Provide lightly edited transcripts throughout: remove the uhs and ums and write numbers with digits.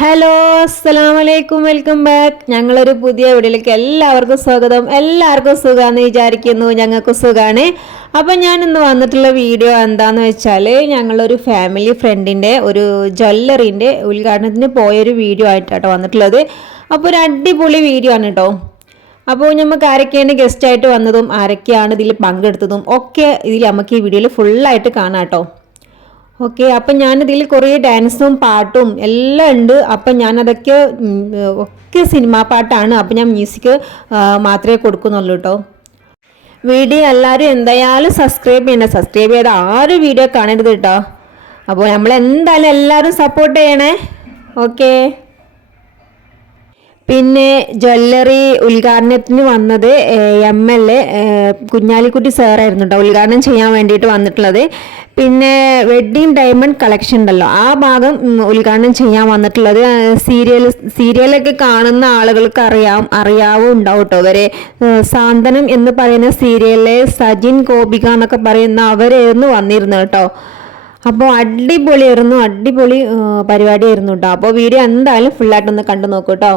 Hello, അസ്സലാമലൈക്കും, welcome back. ഞങ്ങളൊരു പുതിയ വീഡിയോയിലേക്ക് എല്ലാവർക്കും സ്വാഗതം. എല്ലാവർക്കും സുഖമാണെന്ന് വിചാരിക്കുന്നു. ഞങ്ങൾക്ക് സുഖമാണ്. അപ്പം ഞാനിന്ന് വന്നിട്ടുള്ള വീഡിയോ എന്താണെന്ന് വെച്ചാൽ, ഞങ്ങളൊരു ഫാമിലി ഫ്രണ്ടിൻ്റെ ഒരു ജ്വല്ലറിൻ്റെ ഉദ്ഘാടനത്തിന് പോയൊരു വീഡിയോ ആയിട്ടാണ് വന്നിട്ടുള്ളത്. അപ്പോൾ ഒരു അടിപൊളി വീഡിയോ ആണ് കേട്ടോ. അപ്പോൾ നമുക്ക് ആരൊക്കെയാണ് ഗസ്റ്റായിട്ട് വന്നതും ആരൊക്കെയാണ് ഇതിൽ പങ്കെടുത്തതും ഒക്കെ ഇതിൽ നമുക്ക് ഈ വീഡിയോയിൽ ഫുള്ളായിട്ട് കാണാം കേട്ടോ. ഓക്കെ, അപ്പം ഞാനിതിൽ കുറേ ഡാൻസും പാട്ടും എല്ലാം ഉണ്ട്. അപ്പം ഞാനതൊക്കെ സിനിമാ പാട്ടാണ്. അപ്പം ഞാൻ മ്യൂസിക് മാത്രമേ കൊടുക്കുന്നുള്ളൂ കേട്ടോ. വീഡിയോ എല്ലാവരും എന്തായാലും സബ്സ്ക്രൈബ് ചെയ്യണം. സബ്സ്ക്രൈബ് ചെയ്ത് ആരും വീഡിയോ കാണരുത് കേട്ടോ. അപ്പോൾ നമ്മളെന്തായാലും എല്ലാവരും സപ്പോർട്ട് ചെയ്യണേ. ഓക്കെ, പിന്നെ ജ്വല്ലറി ഉദ്ഘാടനത്തിന് വന്നത് MLA കുഞ്ഞാലിക്കുട്ടി സാറായിരുന്നു കേട്ടോ ഉദ്ഘാടനം ചെയ്യാൻ വേണ്ടിയിട്ട് വന്നിട്ടുള്ളത്. പിന്നെ വെഡ്ഡിങ് ഡയമണ്ട് കളക്ഷൻ ഉണ്ടല്ലോ, ആ ഭാഗം ഉദ്ഘാടനം ചെയ്യാൻ വന്നിട്ടുള്ളത്. സീരിയലൊക്കെ കാണുന്ന ആളുകൾക്ക് അറിയാവും ഉണ്ടാവും കേട്ടോ. അവരെ സാന്ത്വനം എന്ന് പറയുന്ന സീരിയലിലെ സജിൻ ഗോപിക എന്നൊക്കെ പറയുന്ന അവരായിരുന്നു വന്നിരുന്നു കേട്ടോ. അപ്പോൾ അടിപൊളി പരിപാടിയായിരുന്നു കേട്ടോ. അപ്പോൾ വീഡിയോ എന്തായാലും ഫുള്ളായിട്ടൊന്ന് കണ്ടു നോക്കൂ കേട്ടോ.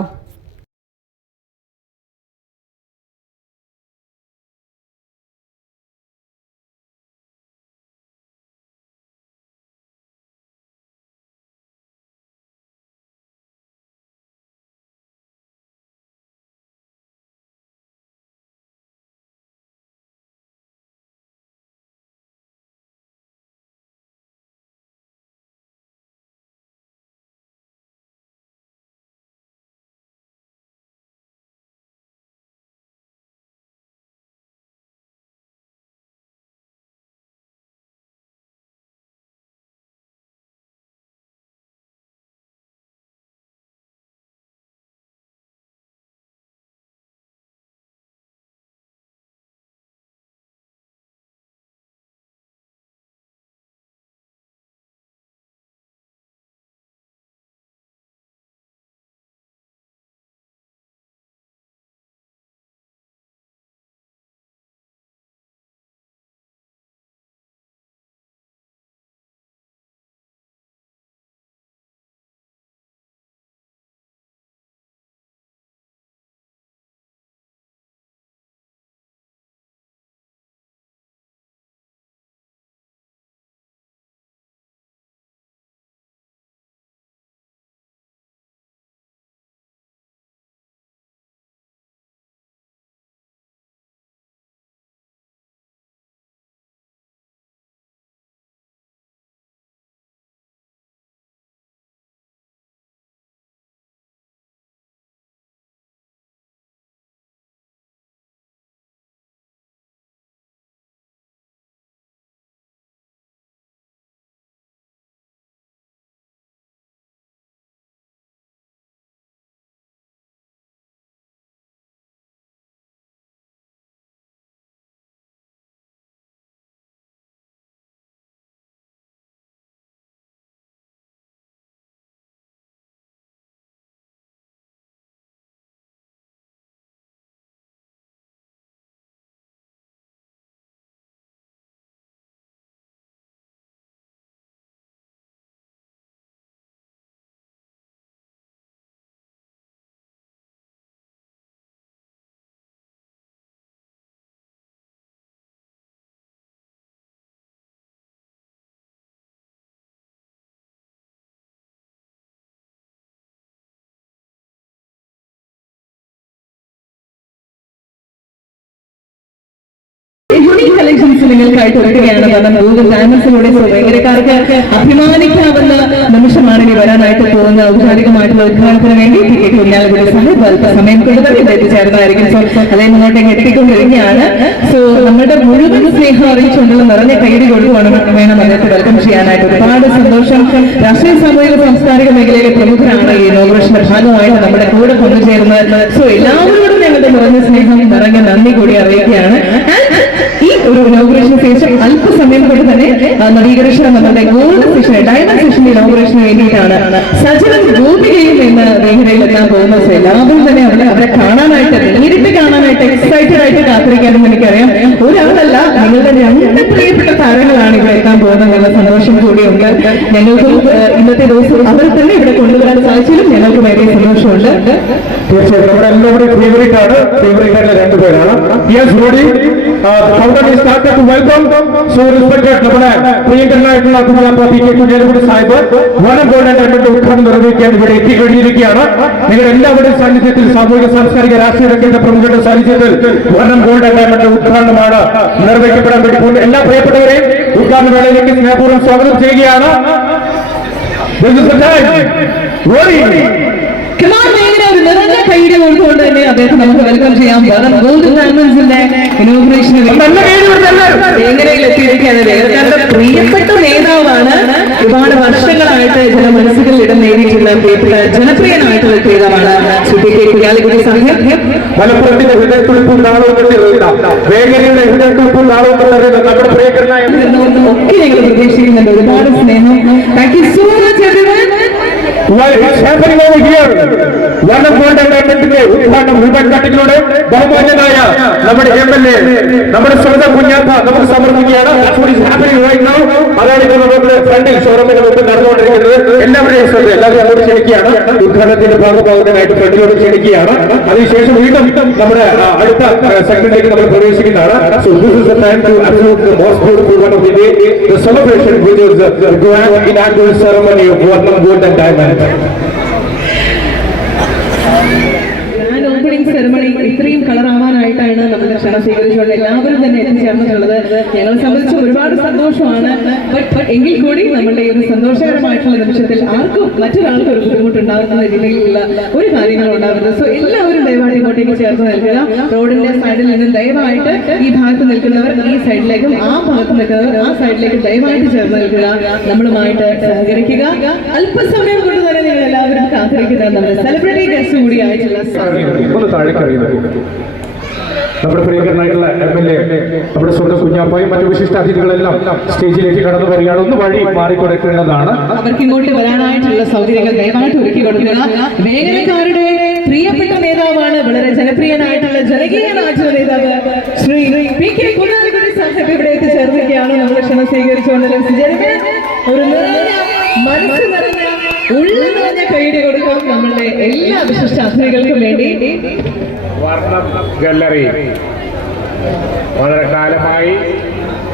കളക്ഷൻസ് നിങ്ങൾക്കായിട്ട് ഒരുക്കുകയാണ്. ഗൂഗിൾ ഡയമണ്ട്സിലൂടെ ഭയങ്കരക്കാർക്ക് അഭിമാനിക്കാവുന്ന നിമിഷമാണ് ഇനി വരാനായിട്ട് പോകുന്ന ഔപചാരികമായിട്ടുള്ള ഉദ്ഘാടനത്തിന് വേണ്ടി ടിക്കറ്റ് കുഞ്ഞാലിക്കുട്ടി സാഹിബ് അല്പസമയം കൊണ്ടുതന്നെ എത്തിച്ചേർന്നതായിരിക്കും. സോ അതേ മുന്നോട്ടേക്ക് എത്തിക്കൊണ്ടിരിക്കുകയാണ്. സോ നമ്മുടെ മുഴുവൻ സ്നേഹം അറിയിച്ചുകൊണ്ടുള്ള നിറഞ്ഞ കൈയ്യടി കൊടുക്കുവാണ് വേണം അദ്ദേഹത്തെ വെൽക്കം ചെയ്യാനായിട്ട്. ഒരുപാട് സന്തോഷം. രാഷ്ട്രീയ സാമൂഹിക സാംസ്കാരിക മേഖലയിലെ പ്രമുഖരാണ് ഈ ഇനോഗ്രേഷന്റെ ഭാഗമായിട്ട് നമ്മുടെ കൂടെ പങ്കുചേരുന്നത്. സോ എല്ലാവരോടും ഞങ്ങളുടെ നിറഞ്ഞ സ്നേഹം നിറഞ്ഞ നന്ദി കൂടി അറിയിക്കുകയാണ്. ഈ ഒരു ഇനോഗ്രേഷന് ശേഷം അല്പസമയം കൊണ്ട് തന്നെ നവീകരണം നമ്മുടെ ഗോൾഡ് സെഷൻ ഡയമണ്ട് സെഷന്റെ ഇനോഗ്രേഷന് വേണ്ടിയിട്ടാണ് സജനും ഗോപികയും എന്ന മേഖലയിൽ എത്താൻ പോകുന്നത്. എല്ലാവരും തന്നെ അവരെ കാണാനായിട്ട് നേരിട്ട് കാണാനായിട്ട് എക്സൈറ്റഡ് ആയിട്ട് കാത്തിരിക്കാനും എനിക്കറിയാം. ഒരാളല്ല, നിങ്ങളുടെ രണ്ട് പ്രിയപ്പെട്ട ഞങ്ങൾക്കും ഇന്നത്തെ ദിവസം അവരെ തന്നെ ഇവിടെ കൊണ്ടുവരാൻ സാധിച്ചാലും ഞങ്ങൾക്ക് വളരെ സന്തോഷമുണ്ട്. തീർച്ചയായും നമ്മുടെ എല്ലാവരുടെയും ഫേവറേറ്റ് ആണ്. ഫേവറേറ്റ് ആയിട്ടുള്ള രണ്ടുപേരാണ്. യെസ് റോഡി counter started to welcome so respected നമ്മുടെ പ്രിയങ്കരനായിട്ടുള്ള കുഞ്ഞാപ്പ പി കെ കുഞ്ഞാലിക്കുട്ടി സാഹിബ് വനം ഗോൾഡൻ ഡയമണ്ട് ഉദ്ഘാടനം നിർവഹിക്കാൻ ഇവിടെ എത്തിക്കഴിഞ്ഞിരിക്കുകയാണ്. നിങ്ങളുടെ എല്ലാവരുടെയും സാന്നിധ്യത്തിൽ, സാമൂഹിക സാംസ്കാരിക രാഷ്ട്രീയ രംഗത്തെ പ്രമുഖരുടെ സാന്നിധ്യത്തിൽ വനം ഗോൾഡൻ ഡയമണ്ട് ഉദ്ഘാടനമാണ് നിർവഹിക്കപ്പെടാൻ വേണ്ടി പോകുന്നത്. എല്ലാ പ്രിയപ്പെട്ടവരെയും ഉദ്ഘാടന വേളയിലേക്ക് സ്നേഹപൂർവ്വം സ്വാഗതം ചെയ്യുകയാണ്. ഒരു നിറഞ്ഞ കൈയുടെ കൊടുത്തുകൊണ്ട് തന്നെ അദ്ദേഹം നമുക്ക് വെൽക്കം ചെയ്യാം. വനം ഗോൾഡൻ ഡയമണ്ട്സിന്റെ ഇനോഗ്രേഷന് വേങ്ങരയിൽ എത്തിയിരിക്കുകയാണ്. വേങ്ങരക്കാരുടെ പ്രിയപ്പെട്ട നേതാവാണ്. ഒരുപാട് വർഷങ്ങളായിട്ട് ജനമനസ്സുകളിൽ ഇടം നേടിയിട്ടുള്ള പ്രിയപ്പെട്ട ജനപ്രിയനായിട്ടുള്ള നേതാവാണ് ശ്രീ കെ കുഞ്ഞാലിക്കുട്ടി സാഹിബ്. മലപ്പുറത്തിന്റെ ഹൃദയത്തുടിപ്പും നാളവും വേങ്ങരയുടെ ഹൃദയത്തുടിപ്പും നാളവും നമ്മുടെ പ്രിയങ്കരനായ ഒക്കെ ഞങ്ങൾ പ്രതീക്ഷിക്കുന്നുണ്ട്. ഒരുപാട് സ്നേഹം. Thank you so much everyone. വനം ഗോൾഡൻ ഡയമണ്ടിന്റെ ഉദ്ഘാടനം ഉദ്ഘാടനത്തിലൂടെ ബഹുമാന്യനായ നമ്മുടെ MLA നമ്മുടെ സ്വന്തം കുഞ്ഞാപ്പ നമുക്ക് സമർപ്പിക്കുകയാണ്. അതാണ് ഇപ്പോൾ നമ്മുടെ ഫ്രണ്ടിൽ ഷോറൂമിന്റെ മുമ്പിൽ നടന്നുകൊണ്ടിരിക്കുന്നത്. എല്ലാവരുടെയും ശ്രദ്ധ എല്ലാവരും അങ്ങോട്ട് ക്ഷണിക്കുകയാണ്. ഉദ്ഘാടനത്തിന്റെ ഭാഗമാകുന്നതിനായിട്ട് ഫ്രണ്ടിലോട്ട് ക്ഷണിക്കുകയാണ്. അതിനുശേഷം വീണ്ടും നമ്മുടെ അടുത്ത സെഗ്മെന്റിലേക്ക് നമ്മൾ പ്രവേശിക്കുന്നതാണ്. So this is the time to absolute the most beautiful one of the day, the celebration which is the grand inaugural ceremony of Varnam Golden Diamond. Opening ceremony ഇത്രയും കളറാവാനായിട്ടാണ് നമ്മുടെ ക്ഷണം സ്വീകരിച്ചുകൊണ്ട് എല്ലാവരും തന്നെ എത്തിച്ചേർന്നിട്ടുള്ളത്. ഞങ്ങളെ സംബന്ധിച്ച് ഒരുപാട് സന്തോഷമാണ്. എങ്കിൽ കൂടി നമ്മളുടെ ഈ ഒരു സന്തോഷകരമായിട്ടുള്ള നിമിഷത്തിൽ ആർക്കും മറ്റൊരാൾക്കും ഒരു ബുദ്ധിമുട്ടുണ്ടാകുന്ന രീതിയിലുള്ള ഒരു കാര്യങ്ങളും ഉണ്ടാവരുത്. സോ എല്ലാവരും ദയവായിട്ട് ഇങ്ങോട്ടേക്ക് ചേർത്ത് നിൽക്കുക. റോഡിന്റെ സൈഡിൽ നിന്നും ദയവായിട്ട് ഈ ഭാഗത്ത് നിൽക്കുന്നവർ ഈ സൈഡിലേക്കും ആ ഭാഗത്ത് നിൽക്കുന്നവർ ആ സൈഡിലേക്കും ദയവായിട്ട് ചേർന്ന് നിൽക്കുക. നമ്മളുമായിട്ട് സഹകരിക്കുക. അല്പസമയം കൊണ്ട് തന്നെ നിങ്ങൾ എല്ലാവരും കാത്തിരിക്കുന്ന നമ്മുടെ സെലിബ്രിറ്റി ഗസ്റ്റ് കൂടിയായിട്ടുള്ള നമ്മുടെ പ്രിയങ്കരനായിട്ടുള്ള MLA നമ്മുടെ സ്വന്തം കുഞ്ഞാപ്പായും മറ്റു വിശിഷ്ട അതിഥികളെല്ലാം സ്റ്റേജിലേക്ക് കടന്നു വരികയാണ്. ഒന്ന് വഴി മാറിക്കൊടുക്കേണ്ടതാണ്. അവർക്ക് ഇങ്ങോട്ട് വരാനായിട്ടുള്ള സൗകര്യങ്ങൾ ദയവായിട്ട് ഒരുക്കി കൊടുക്കുക. വേങ്ങരക്കാരുടെ പ്രിയപ്പെട്ട നേതാവാണ്, വളരെ ജനപ്രിയനായിട്ടുള്ള ജനകീയനായിട്ടുള്ള നേതാവ് ശ്രീ പി കെ കുഞ്ഞാലിക്കുട്ടി സാഹിബ് ഇവിടെ എത്തിച്ചേർന്നിരിക്കുകയാണ്. നമ്മൾ ക്ഷണം സ്വീകരിച്ചുകൊണ്ട് ഒരു നിറഞ്ഞ മനസ്സ് നിറഞ്ഞ ഉള്ളിൽ നിറഞ്ഞ കൈയ്യടി കൊടുക്കാം നമ്മളുടെ എല്ലാ വിശിഷ്ട അതിഥികൾക്കും വേണ്ടി. വർണ്ണം ജ്വല്ലറി വളരെ കാലമായി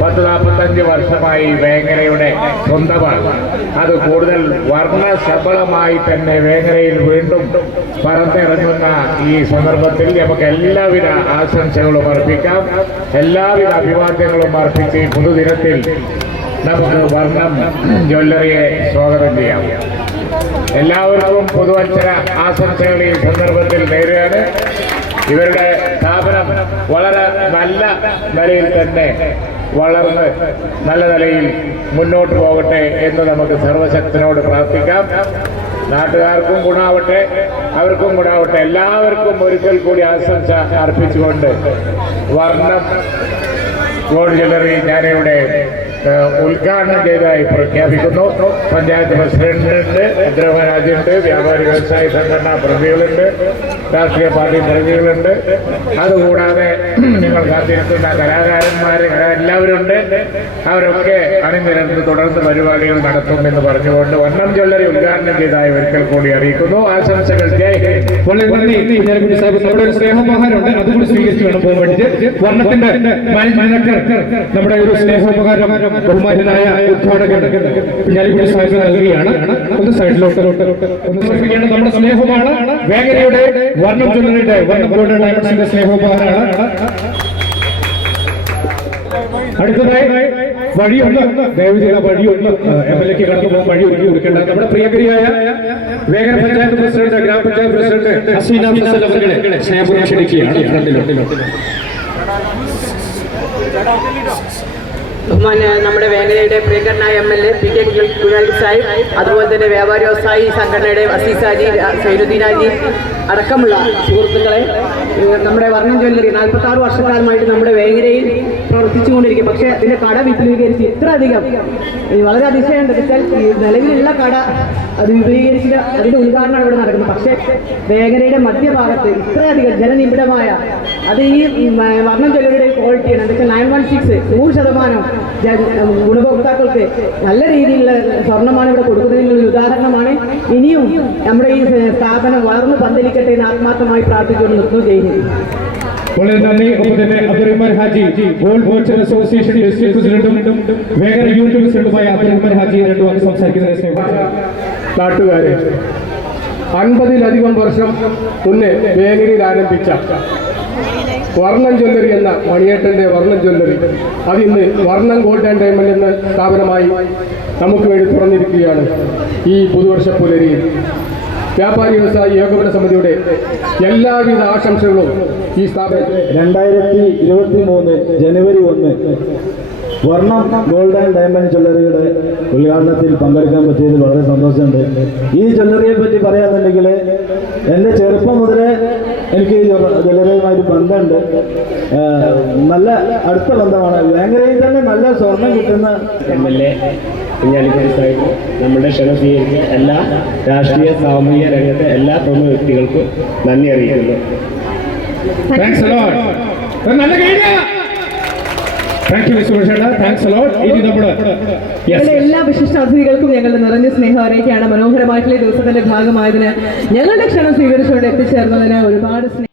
40-45 വർഷമായി വേങ്ങരയുടെ സ്വന്തമാണ്. അത് കൂടുതൽ വർണ്ണശബളമായി തന്നെ വേങ്ങരയിൽ വീണ്ടും പറന്നിറങ്ങുന്ന ഈ സന്ദർഭത്തിൽ നമുക്ക് എല്ലാവിധ ആശംസകളും അർപ്പിക്കാം. എല്ലാവിധ അഭിവാദ്യങ്ങളും അർപ്പിച്ച് ഈ പുതുദിനത്തിൽ നമുക്ക് വർണ്ണം ജ്വല്ലറിയെ സ്വാഗതം ചെയ്യാം. എല്ലാവർക്കും പുതുവത്സര ആശംസകൾ ഈ സന്ദർഭത്തിൽ നേരുകയാണ്. ഇവരുടെ സ്ഥാപനം വളരെ നല്ല നിലയിൽ തന്നെ വളർന്ന് നല്ല നിലയിൽ മുന്നോട്ട് പോകട്ടെ എന്ന് നമുക്ക് സർവശക്തനോട് പ്രാർത്ഥിക്കാം. നാട്ടുകാർക്കും ഗുണാവട്ടെ, അവർക്കും ഗുണാവട്ടെ. എല്ലാവർക്കും ഒരിക്കൽ കൂടി ആശംസ അർപ്പിച്ചുകൊണ്ട് വർണ്ണം ഗോൾഡ് ജ്വല്ലറി ഞാനിവിടെ ഉദ്ഘാടനം ചെയ്തതായി പ്രഖ്യാപിക്കുന്നു. പഞ്ചായത്ത് പ്രസിഡന്റുണ്ട്, ഇന്ദ്രമരാജുണ്ട്, വ്യാപാരി വ്യവസായ സംഘടനാ പ്രതിനിധികളുണ്ട്, രാഷ്ട്രീയ പാർട്ടി പ്രതിനിധികളുണ്ട്. അതുകൂടാതെ നിങ്ങൾ കാത്തിരിക്കുന്ന കലാകാരന്മാർ എല്ലാവരും ഉണ്ട്. അവരൊക്കെ അണിനിരന്ന് തുടർന്ന് പരിപാടികൾ നടത്തുമെന്ന് പറഞ്ഞുകൊണ്ട് വർണ്ണം ജ്വല്ലറി ഉദ്ഘാടനം ചെയ്തതായി ഒരിക്കൽ കൂടി അറിയിക്കുന്നു. ആശംസകൾ. സ്നേഹോപഹാരമുണ്ട്, അതുകൂടി സ്വീകരിച്ചു വേണം പോകാൻ വേണ്ടിയിട്ട്. വർണ്ണത്തിന്റെ നമ്മുടെ ഒരു സ്നേഹോപഹാരം ബഹുമാനായ ഉദ്ഘാടകൻ കുഞ്ഞാലിക്കുട്ടി സാഹിബ് നൽകുകയാണ്. ഒന്ന് സൈഡിലോട്ട് ഒന്ന് ശ്രദ്ധിക്കേണ്ട നമ്മുടെ സ്നേഹമാണ്. വേങ്ങരയുടെ വർണ്ണം ജ്വല്ലറിയുടെ വർണ്ണം ഗോൾഡൻ ഡയമണ്ട്സിന്റെ സ്നേഹോപഹാരമാണ്. അടുത്തതായി വഴിയൊന്ന് ദയവ് ചെയ്ത വഴിയൊന്ന് MLAക്ക് കടന്നു പോകാൻ വഴി ഒരുക്കി കൊടുക്കേണ്ടത് നമ്മുടെ പ്രിയകരിയായ വേങ്ങര പഞ്ചായത്ത് പ്രസിഡന്റ്, ഗ്രാമപഞ്ചായത്ത് പ്രസിഡന്റ് ഹസീന ഫസൽ അവരുടെ സ്നേഹപൂർവ്വം ക്ഷണിക്കുകയാണ് ഫ്രണ്ടിലോട്ട്. ബഹുമാന്യ നമ്മുടെ വേങ്ങരയുടെ പ്രിയങ്കരനായ MLA P K Kunhalikutty Sahib, അതുപോലെ തന്നെ വ്യാപാരി വ്യവസായി സംഘടനയുടെ അസീസാജി സൈനുദ്ദീനാജി, അടക്കമുള്ള സുഹൃത്തുക്കളെ, നമ്മുടെ വർണ്ണം ജ്വല്ലറി 46 വർഷക്കാലമായിട്ട് നമ്മുടെ വേങ്ങരയിൽ പ്രവർത്തിച്ചുകൊണ്ടിരിക്കും. പക്ഷേ അതിൻ്റെ കട വിപുലീകരിച്ച് ഇത്ര അധികം വളരെ അതിശയമുണ്ട്. വെച്ചാൽ ഈ നിലവിലുള്ള കട അത് വിപുലീകരിച്ചിട്ട് അതിൻ്റെ ഉദ്ഘാടനമാണ് ഇവിടെ നടക്കുന്നത്. പക്ഷേ വേങ്ങരയുടെ മധ്യഭാഗത്ത് ഇത്രയധികം ജനനിബിഡമായ അത് ഈ വർണ്ണം ജ്വല്ലറിയുടെ ക്വാളിറ്റിയാണ്. എന്താ വെച്ചാൽ 916 100% ഗുണഭോക്താക്കൾക്ക് നല്ല രീതിയിലുള്ള സ്വർണ്ണമാണ് ഇവിടെ കൊടുക്കുന്നതിനുള്ള ഉദാഹരണമാണ്. ഇനിയും നമ്മുടെ ഈ സ്ഥാപനം വളർന്ന് പന്തലിക്കട്ടെ എന്ന് ആത്മാർത്ഥമായി പ്രാർത്ഥിച്ചുകൊണ്ട് നിർത്തുന്നു. ചെയ്യുന്നു. വളരെ നന്ദി. ഒപ്പം തന്നെ അബ്ദുറഹ്മാൻ ഹാജി ഗോൾഡ് വോച്ചർ അസോസിയേഷൻ ഡിസ്ട്രിക്ട് പ്രസിഡന്റും വേഗം യൂത്ത് പ്രസിഡന്റുമായ അബ്ദുറഹ്മാൻ ഹാജി രണ്ടു വാക്ക് സംസാരിക്കുന്ന നാട്ടുകാരെ, 50-ലധികം വർഷം മുന്നേ വേങ്ങരയിൽ ആരംഭിച്ച വർണ്ണം ജ്വല്ലറി എന്ന മണിയേട്ടന്റെ വർണ്ണം ജ്വല്ലറി അതിന്ന് വർണ്ണം ഗോൾഡ് ആൻഡ് ഡയമണ്ട് എന്ന സ്ഥാപനമായി നമുക്ക് വേണ്ടി തുറന്നിരിക്കുകയാണ്. ഈ പുതുവർഷ പുലരിയിൽ വ്യാപാരി വ്യവസായി ഏകോപന സമിതിയുടെ എല്ലാവിധ ആശംസകളും ഈ സ്ഥാപനം 2023 ജനുവരി 1 വർണ്ണം ഗോൾഡ് ആൻഡ് ഡയമണ്ട് ജ്വല്ലറിയുടെ ഉദ്ഘാടനത്തിൽ പങ്കെടുക്കാൻ പറ്റിയതിൽ വളരെ സന്തോഷമുണ്ട്. ഈ ജ്വല്ലറിയെ പറ്റി പറയാന്നുണ്ടെങ്കിൽ എൻ്റെ ചെറുപ്പം മുതലേ എനിക്ക് ഈ ജ്വല്ലറിയുമായിട്ട് ബന്ധമുണ്ട്. നല്ല അടുത്ത ബന്ധമാണ്. വേങ്ങരയിൽ തന്നെ നല്ല സ്വർണം കിട്ടുന്ന MLA കുഞ്ഞാലിക്കുട്ടി സാഹിബ് നമ്മുടെ ക്ഷണം സ്വീകരിച്ച എല്ലാ രാഷ്ട്രീയ സാമൂഹിക രംഗത്തെ എല്ലാ പ്രമുഖ വ്യക്തികൾക്കും നന്ദി അറിയിക്കുന്നു. എല്ലാ വിശിഷ്ട അതിഥികൾക്കും ഞങ്ങളുടെ നിറഞ്ഞ സ്നേഹം അറിയിക്കുകയാണ്. മനോഹരമായിട്ടുള്ള ദിവസത്തിന്റെ ഭാഗമായതിന് ഞങ്ങളുടെ ക്ഷണം സ്വീകരിച്ചുകൊണ്ട് എത്തിച്ചേർന്നതിന് ഒരുപാട് സ്നേഹം.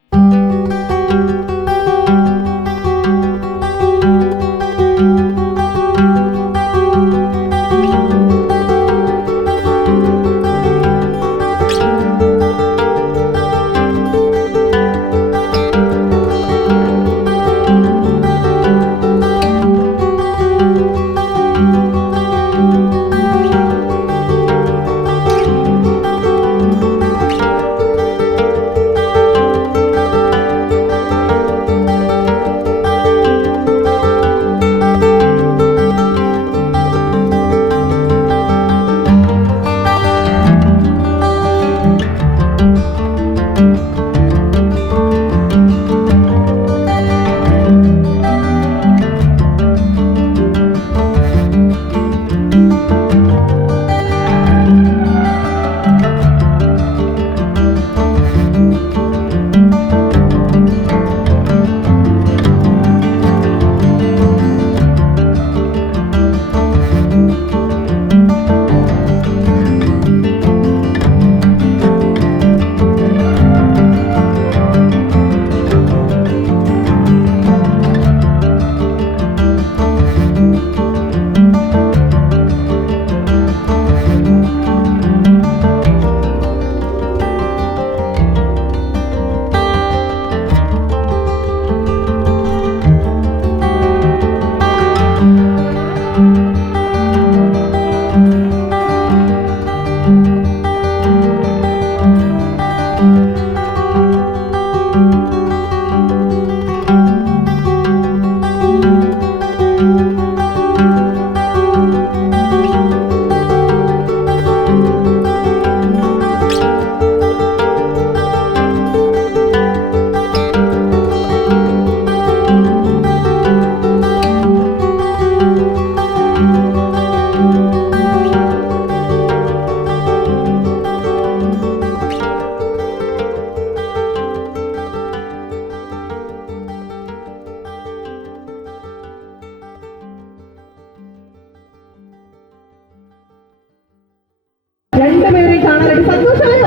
രണ്ടുപേരെയും കാണാനായിട്ട് സന്തോഷമായോ?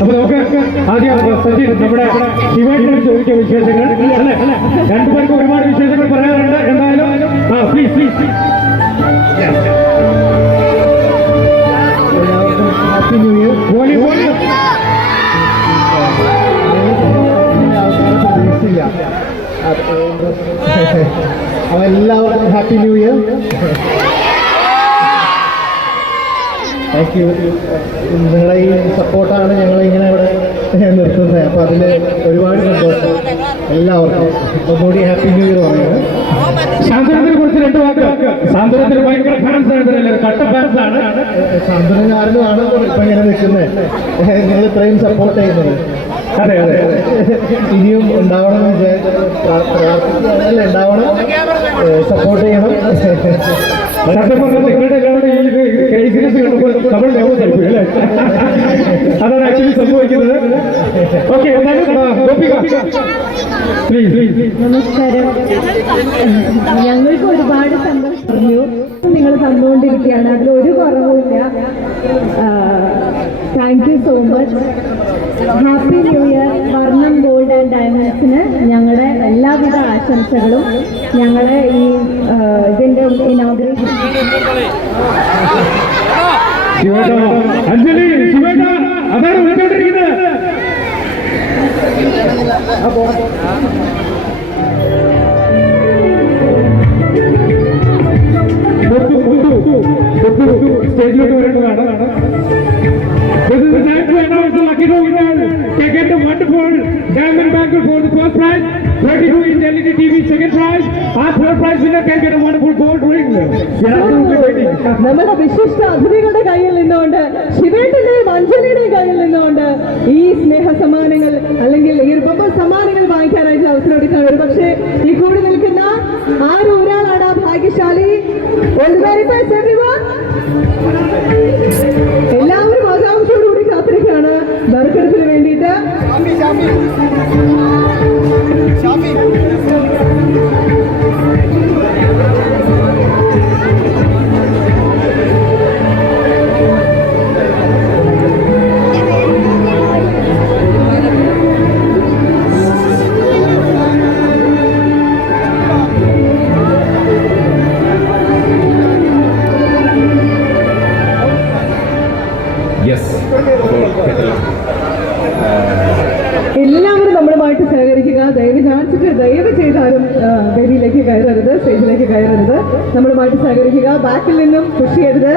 അപ്പൊ നമുക്ക് ആദ്യം സഞ്ജയ് നമ്മുടെ ശിവേട്ടനോട് ചോദിച്ച വിശേഷങ്ങൾ അല്ലെ, രണ്ടുപേർക്ക് ഒരുപാട് വിശേഷങ്ങൾ പറയാറുണ്ട്. എന്തായാലും പ്ലീസ് ഹാപ്പി ന്യൂ ഇയർ. എല്ലാവർക്കും happy new year. Thank you. നിങ്ങളെ ഈ സപ്പോർട്ടാണ് ഞങ്ങളിങ്ങനെ ഇവിടെ നിർത്തുന്നത്. അപ്പോൾ അതിൽ ഒരുപാട് സന്തോഷം. എല്ലാവർക്കും ഒന്നുകൂടി ഹാപ്പി ന്യൂ ഇയർ പറയുന്നത്. ശാന്തനെ കുറിച്ച് 2 വാക്ക്. സാന്ത്വനത്തിന് ഭയങ്കര ഫാൻസ് ആണ്, കട്ട ഫാൻസ് ആണ്. സാന്ത്വനം കാരണമാണ് ഇപ്പൊ ഇങ്ങനെ നിൽക്കുന്നത്, നിങ്ങൾ ഇത്രയും സപ്പോർട്ട് ചെയ്യുന്നത്. അതെ അതെ, ഇനിയും ഉണ്ടാവണം പ്രാർത്ഥിക്കുകയല്ല, ഉണ്ടാവണം, സപ്പോർട്ട് ചെയ്യണം. സത്യം പറഞ്ഞാൽ നിങ്ങളുടെ എല്ലാവരും ഈ ക്രൈസിനെസ് കണ്ടപ്പോൾ നമ്മൾ ലെവൽ കഴിക്കും അല്ലേ? അതാണ് ആക്ച്വലി സംഭവിക്കുന്നത്. ഓക്കെ, നമസ്കാരം. ഞങ്ങൾക്ക് ഒരുപാട് സന്തോഷം പറഞ്ഞു. നിങ്ങൾ തന്നുകൊണ്ടിരിക്കുകയാണ്, അതിലൊരു കുറവുമില്ല. Thank you so much. Happy new year. വർണ്ണം ഗോൾഡ് ആൻഡ് ഡയമണ്ട്സിന് ഞങ്ങളുടെ എല്ലാവിധ ആശംസകളും. ഞങ്ങളെ ഈ ഇതിന്റെ ഇനോഗ്രേഷൻ അഞ്ജലി ശിവേട്ട അതാണ് വിളിച്ചോണ്ടിരിക്കുന്നത്. സ്റ്റേജിലോട്ട് വരേണ്ടതാണ്. This is the time to announce the lucky draw winner. They get a wonderful diamond bangle for the first prize, 32 inch LED TV second prize. Our third prize winner can get a wonderful gold ring. We are absolutely waiting. നമ്മുടെ വിശിഷ്ട അതിഥികളുടെ കയ്യിൽ നിന്നുകൊണ്ട്, ശിവേട്ടന്റെയും അഞ്ജലിയുടെയും കയ്യിൽ നിന്നുകൊണ്ട് ഈ സ്നേഹ സമ്മാനങ്ങൾ അല്ലെങ്കിൽ ഈ സമ്മാനങ്ങൾ വാങ്ങിക്കാനായിട്ട് അവസരം എടുക്കുകയാണ്. ഒരു പക്ഷേ ഈ കൂടി നിൽക്കുന്ന ആരും ഒരാളാണ് ഭാഗ്യശാലി. എല്ലാവരും ആകാംക്ഷയോടുകൂടി കാത്തിരിക്കുകയാണ് നറുക്കെടുപ്പിന് വേണ്ടിയിട്ട്. എല്ലാവരും നമ്മളുമായിട്ട് സഹകരിക്കുക. ദയവ് ചെയ്താലും വേദിയിലേക്ക് കയറരുത്, സ്റ്റേജിലേക്ക് കയറരുത്. നമ്മളുമായിട്ട് സഹകരിക്കുക. ബാക്കിൽ നിന്നും പുഷ് ചെയ്യരുത്,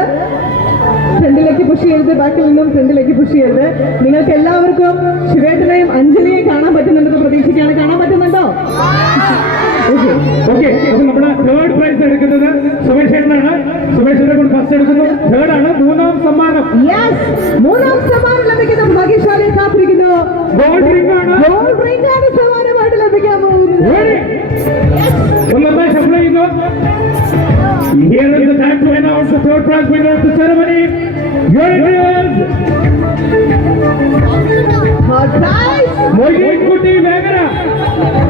ഫ്രണ്ടിലേക്ക് പുഷ് ചെയ്യരുത്, ബാക്കിൽ നിന്നും ഫ്രണ്ടിലേക്ക് പുഷ് ചെയ്യരുത്. നിങ്ങൾക്ക് എല്ലാവർക്കും ശിവേട്ടനെയും അഞ്ജലിയെയും കാണാൻ പറ്റുന്നുണ്ടെന്ന് പ്രതീക്ഷിക്കുകയാണ്. കാണാൻ പറ്റുന്നുണ്ടോ? ഓക്കെ, അപ്പൊ നമ്മുടെ തേർഡ് പ്രൈസ് എടുക്കുന്നത് സുമേഷ് ചേട്ടനാണ്. സുമേഷ് ചേട്ടൻ ഫസ്റ്റ് എടുക്കുന്നു. തേർഡ് ആണ്. മൂന്നാം സമ്മാനം ലഭിക്കുന്ന ഭാഗ്യശാലിയെ കാത്തിരിക്കുന്നു. ഗോൾഡ് റിംഗ് ആണ്. ഗോൾഡ് റിംഗ് ആണ് സമ്മാനമായിട്ട് ലഭിക്കാൻ പോകുന്നത്. ഒന്നായി സപ്ലൈ ചെയ്യുന്നു. Here is the time to announce the third prize winner of the ceremony. Here it is. Moideen Kutti Vengara.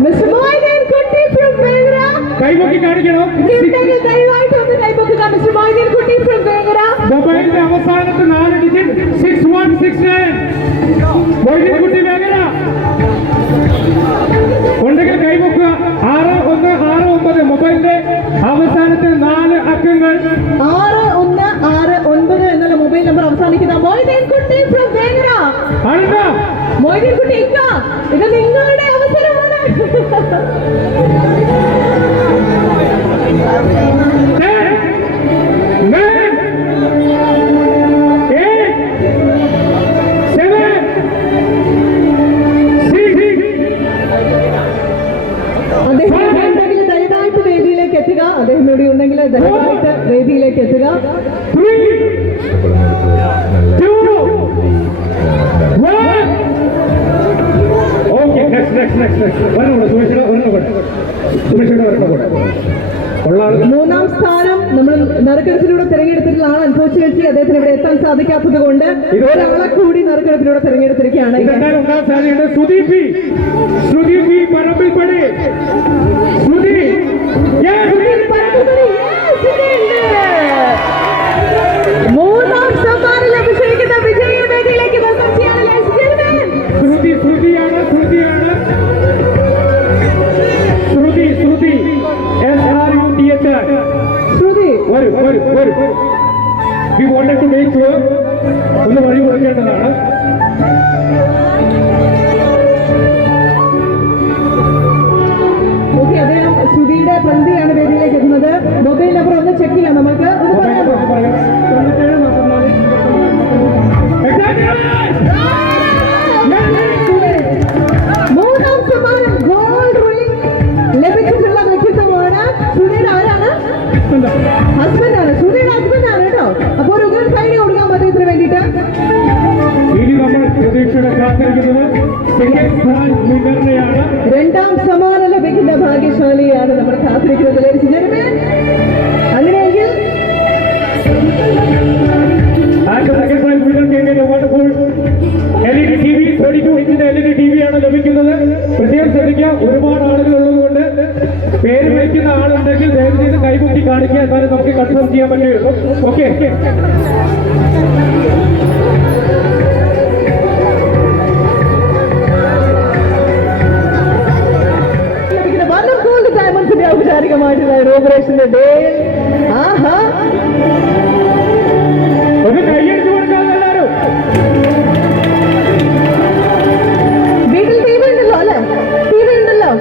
Mr. Moideen Kutti from Vengara. കൈപൊക്കി കാണിക്കണം. ദയവായിട്ട് ഒന്ന് കൈപൊക്കുക. മിസ്റ്റർ മോയിദീൻ കുട്ടി ഫ്രം വേങ്ങര. മൊബൈലിന്റെ അവസാനത്തെ 4 ഡിജിറ്റ് 6169. മോയിദീൻ കുട്ടി വേങ്ങര ഉണ്ടെങ്കിൽ കൈപൊക്കുക. 6169 മൊബൈലിന്റെ അവസാനത്തെ 4 അക്കങ്ങൾ. 6169 എന്നുള്ള മൊബൈൽ നമ്പർ അവസാനിക്കുന്ന മോയിദീൻ കുട്ടി ഫ്രം വേങ്ങര. ആണോ മോയിദീൻ കുട്ടി ഇക്ക, ഇത് നിങ്ങളുടെ അവസരമാണ്. ദയവായിട്ട് വേദിയിലേക്ക് എത്തുക. അദ്ദേഹം ഇവിടെ ഉണ്ടെങ്കിൽ ദയവായിട്ട് വേദിയിലേക്ക് എത്തുക. 3, 2, 1. ഓക്കെ, നെക്സ്റ്റ് വരണം. സുമേഷ് വരണം. മൂന്നാം സ്ഥാനം നമ്മൾ നറുക്കെടുപ്പിലൂടെ തിരഞ്ഞെടുത്തിട്ടുള്ള ആൾ അൺഫോർച്ചുനേറ്റ്ലി അദ്ദേഹത്തിന് ഇവിടെ എത്താൻ സാധിക്കാത്തത് കൊണ്ട് ഒരാളെ കൂടി നറുക്കെടുപ്പിലൂടെ തിരഞ്ഞെടുത്തിരിക്കുകയാണ്. ശ്രുതി പറമ്പിൽപ്പടി. മൂന്നാം സമ്മാനം ലഭിച്ചിരിക്കുന്ന വിജയ വേദിയിലേക്ക് വെൽക്കം ചെയ്യാൻ ശ്രുതിയാണ്. ശ്രുതി SRUTH. ശ്രുതി വരൂ. We wanted to make sure ഒന്ന് വഴി കൊടുക്കേണ്ടതാണ്. ഓക്കെ, അദ്ദേഹം ശ്രുതിയുടെ പ്രതിയാണ് വേദിയിലേക്ക് എത്തുന്നത്. മൊബൈൽ നമ്പർ ഒന്ന് ചെക്ക് ചെയ്യാം. നമുക്ക് ഒന്ന് പറയാമോ? 3ാം സമ്മാനം ഗോൾഡ് റിംഗ് ലഭിച്ചിട്ടുള്ള വ്യക്തിത്വമാണ്. ശ്രുതിയുടെ ആരാണ്? പ്രൈസ് വിന്നറിനെയാണ്. രണ്ടാം സമ്മാനം ലഭിക്കുന്ന ഭാഗ്യശാലിയാണ് നമ്മുടെ കാത്തിരിക്കുന്നത്. Ladies and gentlemen, അങ്ങനെയെങ്കിൽ And the second prize winner can get a wonderful LED TV, 32 ഇഞ്ചിന്റെ LED TV ആണ് ലഭിക്കുന്നത്. പ്രത്യേകം ശ്രദ്ധിക്കുക, ഒരുപാട് ആളുകൾ ഉള്ളതുകൊണ്ട് പേര് വിളിക്കുന്ന ആളുണ്ടെങ്കിൽ ദയവ് ചെയ്ത് കൈമുട്ടി കാണിക്കുക, എന്നാലും നമുക്ക് കൺഫേം ചെയ്യാൻ പറ്റുള്ളൂ. ഓക്കെ, വർണ്ണം ഗോൾഡ് ഡയമണ്ട്സിന്റെ ഔപചാരികമായിട്ടുള്ള ഇനോഗ്രേഷന്റെ ഡേ. ആഹാ, ഒന്ന് കൈയടിച്ചു കൊടുക്കാൻ എല്ലാവരും. വീട്ടിൽ ടി വി ഉണ്ടല്ലോ അല്ലെ? ടി വി ഉണ്ടല്ലോ.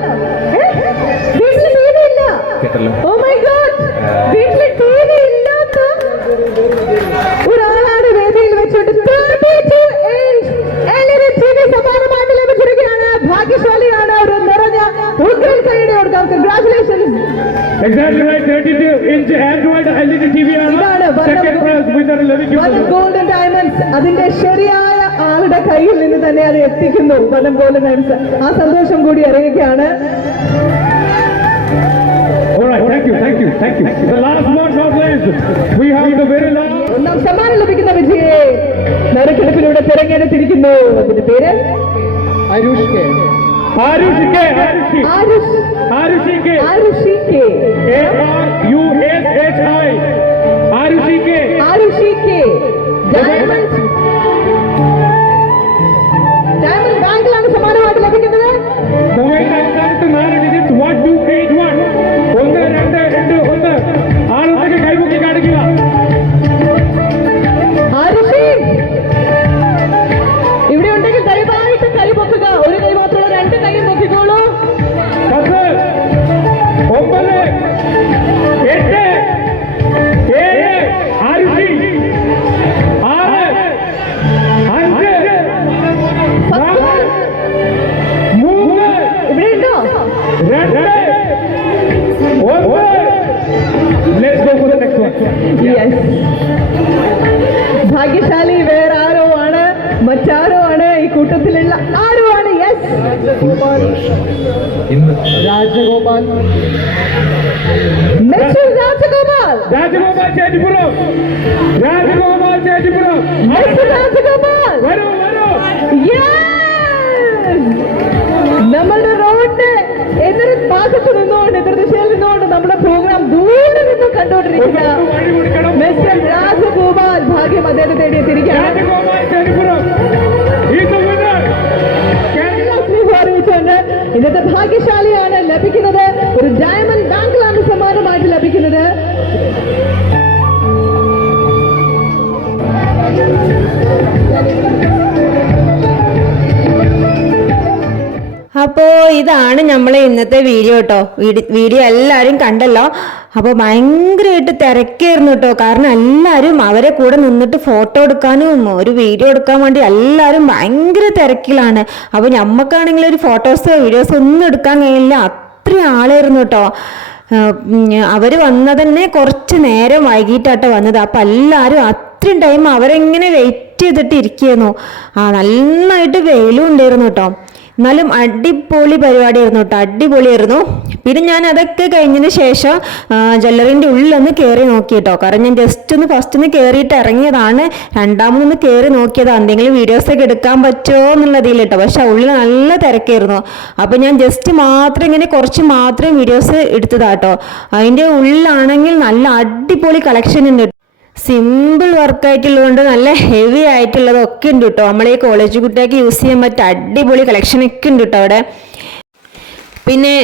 വീട്ടിൽ ടി വി ഇല്ല. ഓ മൈ ഗോഡ്, വീട്ടിൽ ടി വി ഇല്ലാത്ത ഒരാളാണ് വേദിയിൽ വെച്ചുകൊണ്ട് 32 ഇഞ്ച് LED TV സമ്മാനമായിട്ട് ലഭിച്ചിരിക്കുകയാണ്. ഭാഗ്യശാലിയാണ്. ഒരു നിറഞ്ഞ ഉഗ്രൻ കൈയുടെ കൊടുക്കാം. Congratulations. Exactly right, 32 inch Android LED TV ആണ് ഇതാണ് സെക്കൻഡ് പ്രൈസ് വിന്നർ ലഭിക്കുന്നത്. ഗോൾഡൻ ഡയമണ്ട്സ് അതിന്റെ ശരിയായ ആളുടെ കയ്യിൽ നിന്ന് തന്നെ അത് എത്തിക്കുന്നു. വനം ഗോൾഡൻ ഡയമണ്ട്സ് ആ സന്തോഷം കൂടി അറിയിക്കുകയാണ്. Alright, thank you. The last one, God bless. We have the very last. ഒന്നാം സമ്മാനം ലഭിക്കുന്ന വിജയെ നറുക്കെടുപ്പിലൂടെ തിരഞ്ഞെടുത്തിരിക്കുന്നു. അതിന്റെ പേര് Arushi K. Arushi K. ARUSHI. ARUSHI K. Arushi K. Diamond ബാങ്കിലാണ് സമ്മാനമായിട്ട് ലഭിക്കുന്നത്. മൊബൈൽ അവസാനത്തെ 4 ഡിജിറ്റ്സ് 1281. 1221. ആളുകൾക്ക് കൈമുക്കി കാണിക്കുക. ആരുഷി ഇവിടെ ഉണ്ടെങ്കിൽ ദയവായിട്ട് കൈ പൊക്കുക. ഒരു കൈ മാത്രമുള്ള 2 കൈയും പൊക്കിക്കോളൂ. 10, 9, 8, 7, ആരുഷി 6, 5, 4, 3, ഇവിടെ ഉണ്ടോ? 2, 1. Let's go for the next one. Yes. ഭാഗ്യശാലി വേറെ ആരോ ആണ്, മറ്റാരോ ആണ്, ഈ കൂട്ടത്തിലുള്ള ആരോ ആണ്. Yes, Rajagopal. Mister Rajagopal. Rajagopal Chechippuram. Mister Rajagopal. വരൂ. Yes. നമ്മളുടെ റോഡിന്റെ എതിർ ഭാഗത്ത് നിന്നുകൊണ്ട്, എതിർ ദിശയിൽ നിന്നുകൊണ്ട് നമ്മുടെ പ്രോഗ്രാം ദൂരെ നിന്ന് കണ്ടുകൊണ്ടിരിക്കുന്ന വഴി കൊടുക്കണം. മിസ്റ്റർ രാജഗോപാൽ. ഭാഗ്യം അദ്ദേഹത്തെ തേടി എത്തിയിരിക്കുകയാണ്. രാജഗോപാൽ ചേച്ചിപ്പുറം. He's the winner. എല്ലാ സ്നേഹവും അറിയിച്ചുകൊണ്ട് ഇന്നത്തെ ഭാഗ്യശാലിയാണ് ലഭിക്കുന്നത്. ഒരു ഡയമണ്ട് ബാങ്കിലാണ് സമ്മാനമായിട്ട് ലഭിക്കുന്നത്. അപ്പോൾ ഇതാണ് നമ്മളെ ഇന്നത്തെ വീഡിയോ കേട്ടോ. വീഡിയോ എല്ലാവരും കണ്ടല്ലോ. അപ്പോൾ ഭയങ്കരമായിട്ട് തിരക്കായിരുന്നു കേട്ടോ. കാരണം എല്ലാവരും അവരെ കൂടെ നിന്നിട്ട് ഫോട്ടോ എടുക്കാനും ഒരു വീഡിയോ എടുക്കാൻ വേണ്ടി എല്ലാവരും ഭയങ്കര തിരക്കിലാണ്. അപ്പോൾ നമുക്കാണെങ്കിൽ ഒരു ഫോട്ടോസോ വീഡിയോസോ ഒന്നും എടുക്കാൻ കഴിയില്ല. അത്രയും ആളായിരുന്നു കേട്ടോ. അവർ വന്നതന്നെ കുറച്ച് നേരം വൈകിട്ടാട്ടോ വന്നത്. അപ്പം എല്ലാവരും അത്രയും ടൈം അവരെങ്ങനെ വെയിറ്റ് ചെയ്തിട്ട് ഇരിക്കുന്നു. നന്നായിട്ട് വെയിലും ഉണ്ടായിരുന്നു കേട്ടോ. എന്നാലും അടിപൊളി പരിപാടിയായിരുന്നു കേട്ടോ. അടിപൊളിയായിരുന്നു. പിന്നെ ഞാൻ അതൊക്കെ കഴിഞ്ഞതിന് ശേഷം ജ്വല്ലറിൻ്റെ ഉള്ളിലൊന്ന് കയറി നോക്കി കേട്ടോ. കാരണം ഞാൻ ഫസ്റ്റ് ഒന്ന് കയറിയിട്ട് ഇറങ്ങിയതാണ്. രണ്ടാമതൊന്ന് കയറി നോക്കിയതാണ് എന്തെങ്കിലും വീഡിയോസൊക്കെ എടുക്കാൻ പറ്റുമോ എന്നുള്ളതിൽ കേട്ടോ. പക്ഷെ ഉള്ളിൽ നല്ല തിരക്കായിരുന്നു. അപ്പോൾ ഞാൻ ഇങ്ങനെ കുറച്ച് മാത്രം വീഡിയോസ് എടുത്തതാട്ടോ. അതിൻ്റെ ഉള്ളിലാണെങ്കിൽ നല്ല അടിപൊളി കളക്ഷൻ ഉണ്ട്. സിമ്പിൾ വർക്കായിട്ടുള്ളതുകൊണ്ട് നല്ല ഹെവി ആയിട്ടുള്ളതൊക്കെ ഉണ്ട് കേട്ടോ. നമ്മളീ കോളേജ് കുട്ടികൾക്ക് യൂസ് ചെയ്യാൻ പറ്റിയ അടിപൊളി കളക്ഷനൊക്കെ ഉണ്ട് കേട്ടോ അവിടെ. പിന്നെ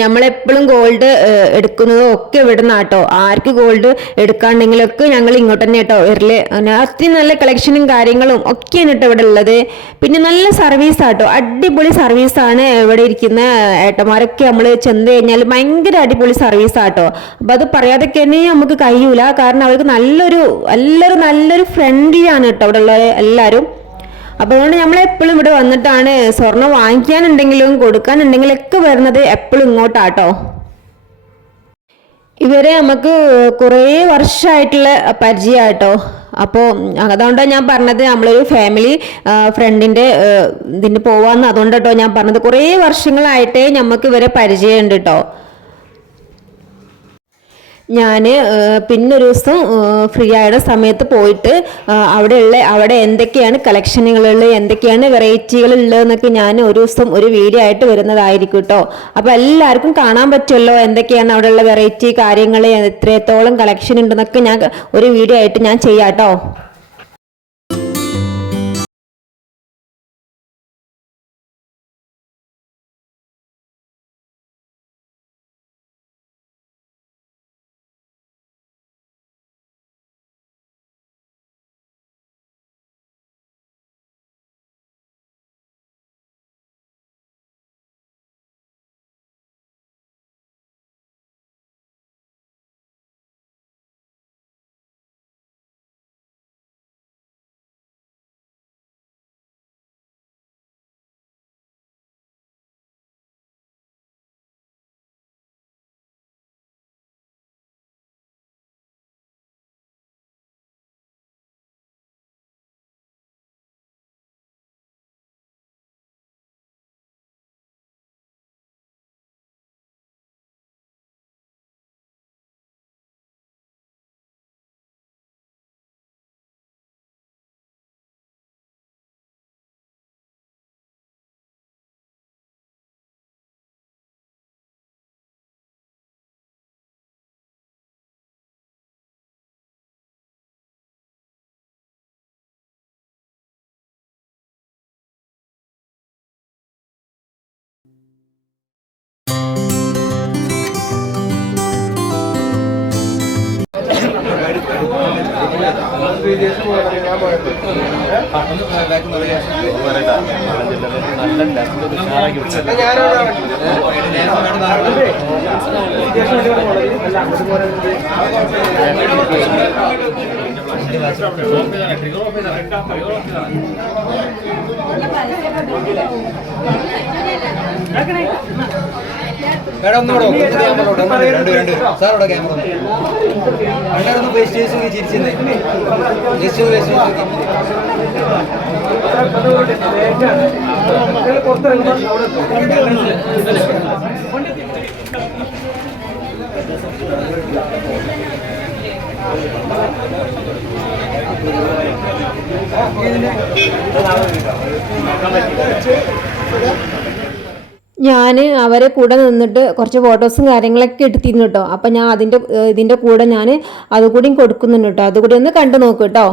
നമ്മളെപ്പോഴും ഗോൾഡ് എടുക്കുന്നതും ഒക്കെ ഇവിടുന്ന് കേട്ടോ. ആർക്ക് ഗോൾഡ് എടുക്കാണ്ടെങ്കിലൊക്കെ ഞങ്ങൾ ഇങ്ങോട്ട് തന്നെ കേട്ടോ വരല്. അത്രയും നല്ല കളക്ഷനും കാര്യങ്ങളും ഒക്കെയാണ് കേട്ടോ ഇവിടെ ഉള്ളത്. പിന്നെ നല്ല സർവീസാട്ടോ. അടിപൊളി സർവീസാണ് ഇവിടെ ഇരിക്കുന്ന ഏട്ടന്മാരൊക്കെ. നമ്മൾ ചെന്ന് കഴിഞ്ഞാൽ ഭയങ്കര അടിപൊളി സർവീസാട്ടോ. അപ്പം അത് പറയാതൊക്കെ തന്നെ നമുക്ക് കഴിയൂല. കാരണം അവർക്ക് നല്ലൊരു ഫ്രണ്ട്ലിയാണ് കേട്ടോ ഇവിടെ ഉള്ള എല്ലാവരും. അപ്പോൾ അതുകൊണ്ട് നമ്മളെപ്പോഴും ഇവിടെ വന്നിട്ടാണ് സ്വർണ്ണം വാങ്ങിക്കാനുണ്ടെങ്കിലും കൊടുക്കാനുണ്ടെങ്കിലൊക്കെ വരുന്നത് എപ്പോഴും ഇങ്ങോട്ടാട്ടോ. ഇവരെ നമുക്ക് കുറേ വർഷമായിട്ടുള്ള പരിചയമാട്ടോ. അപ്പോൾ അതുകൊണ്ടാണ് ഞാൻ പറഞ്ഞത് നമ്മളൊരു ഫാമിലി ഫ്രണ്ടിൻ്റെ ഇതിന് പോവാന്ന്. അതുകൊണ്ട് കേട്ടോ ഞാൻ പറഞ്ഞത്. കുറേ വർഷങ്ങളായിട്ടേ നമുക്ക് ഇവരെ പരിചയമുണ്ട് കേട്ടോ. ഞാൻ പിന്നൊരു ദിവസം ഫ്രീ ആയ സമയത്ത് പോയിട്ട് അവിടെ എന്തൊക്കെയാണ് കളക്ഷനുകളുള്ളത്, എന്തൊക്കെയാണ് വെറൈറ്റികളുള്ളതെന്നൊക്കെ ഞാൻ ഒരു ദിവസം ഒരു വീഡിയോ ആയിട്ട് വരുന്നതായിരിക്കും കേട്ടോ. അപ്പോൾ എല്ലാവർക്കും കാണാൻ പറ്റുമല്ലോ എന്തൊക്കെയാണ് അവിടെയുള്ള വെറൈറ്റി കാര്യങ്ങൾ, എത്രത്തോളം കളക്ഷൻ ഉണ്ടെന്നൊക്കെ ഞാൻ ഒരു വീഡിയോ ആയിട്ട് ഞാൻ ചെയ്യാം കേട്ടോ. ഞാൻ അവരെ കൂടെ നിന്നിട്ട് കുറച്ച് ഫോട്ടോസും കാര്യങ്ങളൊക്കെ എടുത്തിരുന്നു കേട്ടോ. അപ്പം ഞാൻ ഇതിൻ്റെ കൂടെ ഞാൻ അതുകൂടിയും കൊടുക്കുന്നുണ്ട് കേട്ടോ. അതുകൂടി ഒന്ന് കണ്ടു നോക്കൂ കേട്ടോ.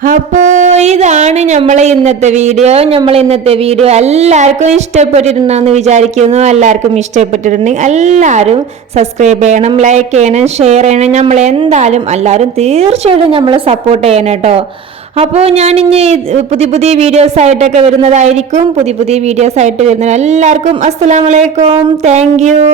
അപ്പോൾ ഇതാണ് നമ്മളെ ഇന്നത്തെ വീഡിയോ. എല്ലാവർക്കും ഇഷ്ടപ്പെട്ടിട്ടുണ്ടെന്ന് വിചാരിക്കുന്നു. എല്ലാവർക്കും ഇഷ്ടപ്പെട്ടിട്ടുണ്ടെങ്കിൽ എല്ലാവരും സബ്സ്ക്രൈബ് ചെയ്യണം, ലൈക്ക് ചെയ്യണം, ഷെയർ ചെയ്യണം. നമ്മളെന്തായാലും എല്ലാവരും തീർച്ചയായിട്ടും നമ്മളെ സപ്പോർട്ട് ചെയ്യണം കേട്ടോ. അപ്പോൾ ഞാനിനി പുതിയ വീഡിയോസ് ആയിട്ടൊക്കെ വരുന്നതായിരിക്കും. പുതിയ വീഡിയോസ് ആയിട്ട് വരുന്നത് എല്ലാവർക്കും അസ്സലാമു അലൈക്കും. Thank you.